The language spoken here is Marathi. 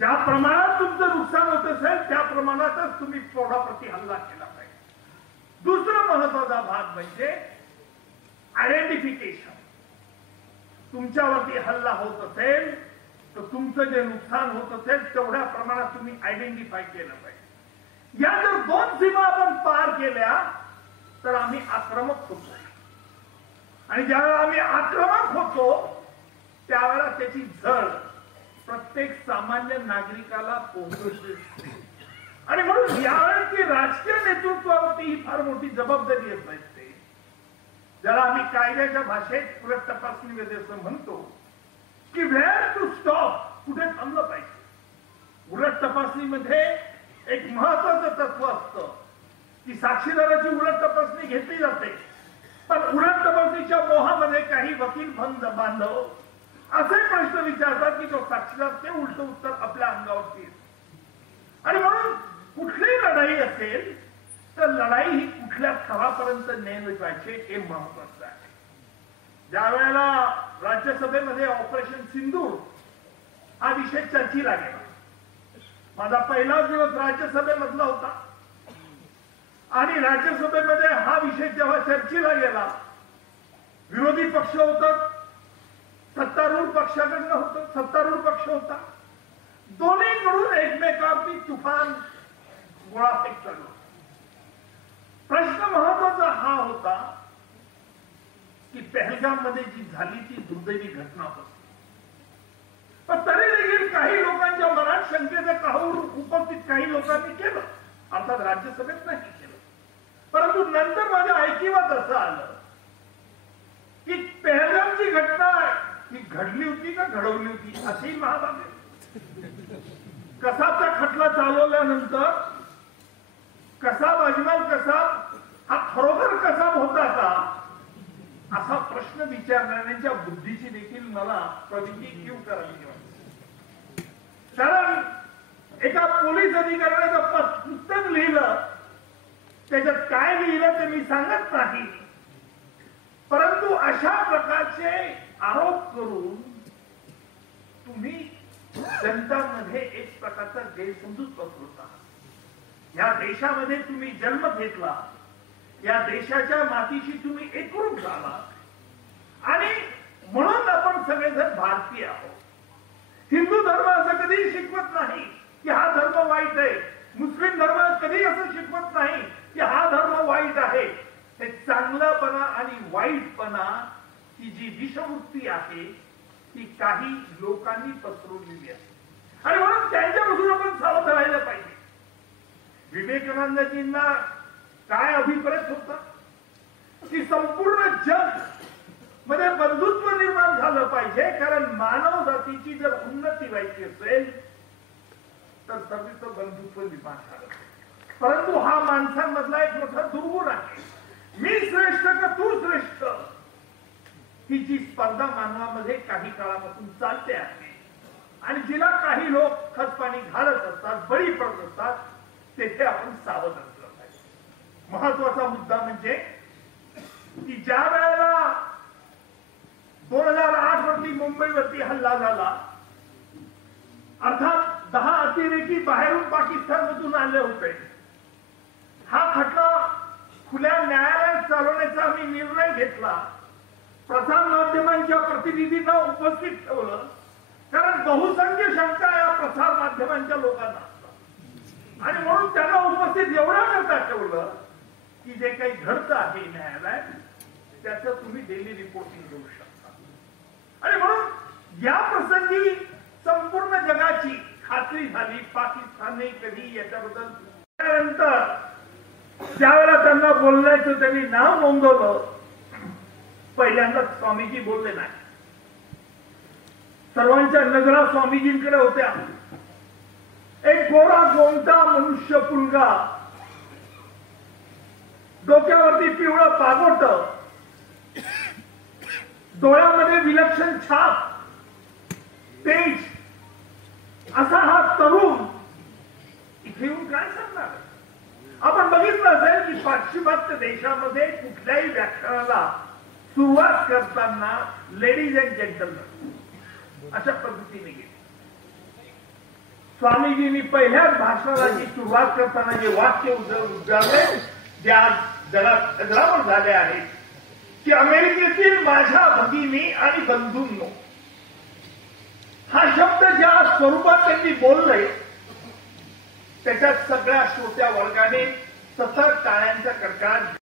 ज्या प्रमाणात तुमचं नुकसान होत असेल त्या प्रमाणातच तुम्ही पोटाप्रती हल्ला केला पाहिजे. दुसरा महत्वाचा भाग म्हणजे आयडेंटिफिकेशन. तुमच्यावरती हल्ला होत असेल तर तुमचं जे नुकसान होत असेल तेवढ्या प्रमाणात तुम्ही आयडेंटिफाय केलं पाहिजे. या जर दोन सीमा आपण पार केल्या तर आम्ही आक्रमक होतो. आणि ज्यावेळेला आम्ही आक्रमक होतो त्यावेळेला त्याची झळ प्रत्येक सामान्य नागरिकाला पोहोचते. आणि म्हणून यावेळेची राजकीय नेतृत्वावरती ही फार मोठी जबाबदारी असते. ज्याला आम्ही कायद्याच्या भाषेत उलट तपासणीमध्ये असं म्हणतो की वेअर टू स्टॉप, कुठे थांबलं पाहिजे. उलट तपासणीमध्ये एक महत्वाचं तत्व असतं की साक्षीदाराची उलट तपासणी घेतली जाते, पण उलट तपासणीच्या मोहामध्ये काही वकील बांधव असे प्रश्न विचारतात की तो साक्षीदार ते उलट उत्तर आपल्या अंगावरती येते. आणि म्हणून कुठलीही लढाई असेल तर लढाई ही कुठल्या थरापर्यंत नेली पाहिजे हे महत्वाचं आहे. ज्या वेळेला राज्यसभेमध्ये ऑपरेशन सिंदूर हा विषय चर्चेला गेला, माझा पहिला दिवस राज्यसभेमधला होता आणि राज्यसभेमध्ये हा विषय जेव्हा चर्चेला गेला, विरोधी पक्ष होता, सत्तारूढ पक्षाकडनं होतं, सत्तारूढ पक्ष होता, दोन्हीकडून एकमेकावरती तुफान गोळाफेक चालू. प्रश्न महत्वाचा हा होता की पहलगाम मध्ये जी झाली ती दुर्दैवी घटना होती, पण तरी देखील काही लोकांच्या मनात शंकेचं काहूर उपस्थित काही लोकांनी केलं, अर्थात राज्यसभेत नाही केलं. परंतु नंतर माझ्या ऐकिवात असं आलं की पहलगामची घटना ही घडली होती का घडवली होती अशी महाभागे. कसाबचा खटला चालवल्यानंतर कसाब अजमल कसाब हा खरोखर कसाब होता का असा प्रश्न विचारण्याच्या बुद्धीची देखील मला प्रविधी घेऊ करावी वाटते. कारण एका पोलीस अधिकाऱ्याने पुस्तक लिहिलं, त्याच्यात काय लिहिलं ते मी सांगत नाही, परंतु अशा प्रकारचे आरोप करून तुम्ही जनतांमध्ये एक प्रकारचा गैरसमजूत पसरवता. या देशामध्ये तुम्ही जन्म घेतला, या देशाच्या मातीशी तुम्ही एकरूप झाला आणि म्हणून आपण सगळेजण भारतीय आहोत. हिंदू धर्म असं कधीही शिकवत नाही की हा धर्म वाईट आहे, मुस्लिम धर्म कधी असं शिकवत नाही की हा धर्म वाईट आहे. हे चांगलंपणा आणि वाईटपणा ही जी विषवृत्ती आहे ती काही लोकांनी पसरवलेली आहे आणि म्हणून त्यांच्यापासून आपण सावध राहिलं पाहिजे. विवेकानंदजींना काय अभिप्रेत होता की संपूर्ण जग मध्ये बंधुत्व निर्माण झालं पाहिजे, कारण मानव जातीची जर उन्नती व्हायची असेल तर सर्वत्र बंधुत्व निर्माण झालं. परंतु हा माणसांमधला एक मोठा दुर्गुण आहे, मी श्रेष्ठ का तू श्रेष्ठ, ही जी स्पर्धा मानवामध्ये काही काळापासून चालते आहे आणि जिला काही लोक खतपाणी घालत असतात, बळी पडत असतात, तेथे आपण सावध असलं पाहिजे. महत्वाचा मुद्दा म्हणजे की ज्या वेळेला 2008 वरती मुंबईवरती हल्ला झाला, अर्थात 10 अतिरेकी बाहेरून पाकिस्तानमधून आले होते. हा खटला खुल्या न्यायालयात चालवण्याचा आम्ही निर्णय घेतला. प्रसार माध्यमांच्या प्रतिनिधींना उपस्थित ठेवलं, कारण बहुसंख्य शंका या प्रसार माध्यमांच्या लोकांना असतात आणि म्हणून त्यांना उपस्थित एवढ्या करता ठेवलं की जे काही घडतं आहे न्यायालयात त्याचं तुम्ही डेली रिपोर्टिंग घेऊ शकता. आणि म्हणून या प्रसंगी संपूर्ण जगाची खात्री झाली, पाकिस्तानने कधी याच्याबद्दल त्यानंतर ज्यावेळेला त्यांना बोलण्याचं त्यांनी नाव नोंदवलं, पहिल्यांदा स्वामीजी बोलले नाही. सर्वांच्या नजरा स्वामीजींकडे होत्या. एक गोरा गोमटा मनुष्य पुलगा, डोक्यावरती पिवळं पागोट, डोळ्यामध्ये विलक्षण छाप, तेज असा हा तरुण इथे येऊन काय सांगणार. आपण बघितलं असेल की पाश्चिमात्य देशामध्ये कुठल्याही व्याख्यानाला सुरुवात करताना लेडीज अँड जेंटलमन अशा पद्धतीने गेली. स्वामीजींनी पहिल्याच भाषणाची सुरुवात करताना जे वाक्य उद्गारले जे आज जगात अजरामर झाले आहेत की अमेरिकेतील माझ्या भगिनी आणि बंधूंनो, हा शब्द ज्या स्वरूपात त्यांनी बोलले त्याच्यात सगळ्या श्रोत्या वर्गाने सतत टाळ्यांचा कडकडाट